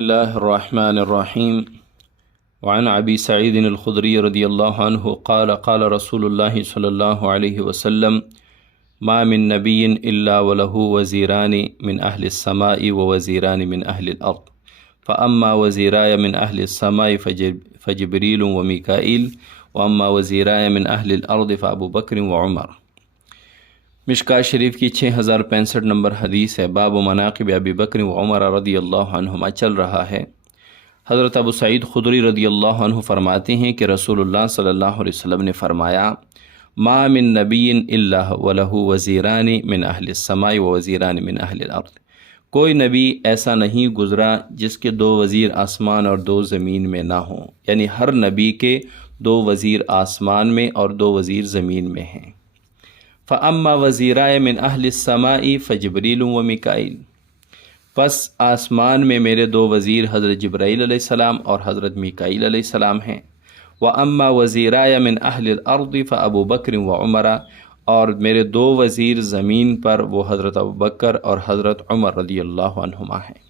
الله الرحمن الرحيم. وعن أبي سعيد الخدري رضي الله عنه قال قال رسول الله صلى الله عليه وسلم: ما من نبي إلا وله وزيران من أهل السماء ووزيران من أهل الأرض، فأما وزيراي من أهل السماء فجبريل وميكائيل، وأما وزيراي من أهل الأرض فأبو بكر وعمر۔ مشکوٰۃ شریف کی 6065 نمبر حدیث ہے۔ باب مناقب ابی بکر و عمر رضی اللہ عنہما چل رہا ہے۔ حضرت ابو سعید خدری رضی اللہ عنہ فرماتے ہیں کہ رسول اللہ صلی اللہ علیہ وسلم نے فرمایا: ما من نبی الا ولہ وزیران من اہل السماء و وزیران من اہل الارض۔ کوئی نبی ایسا نہیں گزرا جس کے 2 وزیر آسمان اور 2 زمین میں نہ ہوں، یعنی ہر نبی کے 2 وزیر آسمان میں اور 2 وزیر زمین میں ہیں۔ فَأَمَّا وَزِيرَايَ مِنْ أَهْلِ السَّمَاءِ فَجِبْرِيلٌ وَمِيكَائِيلٌ، پس آسمان میں میرے 2 وزیر حضرت جبرائیل علیہ السلام اور حضرت میکائیل علیہ السلام ہیں۔ وَأَمَّا وَزِيرَايَ مِنْ أَهْلِ الْأَرْضِ فَأَبُو بَكْرٍ وَعُمَرَ، اور میرے 2 وزیر زمین پر وہ حضرت ابوبکر اور حضرت عمر رضی اللہ عنہما ہیں۔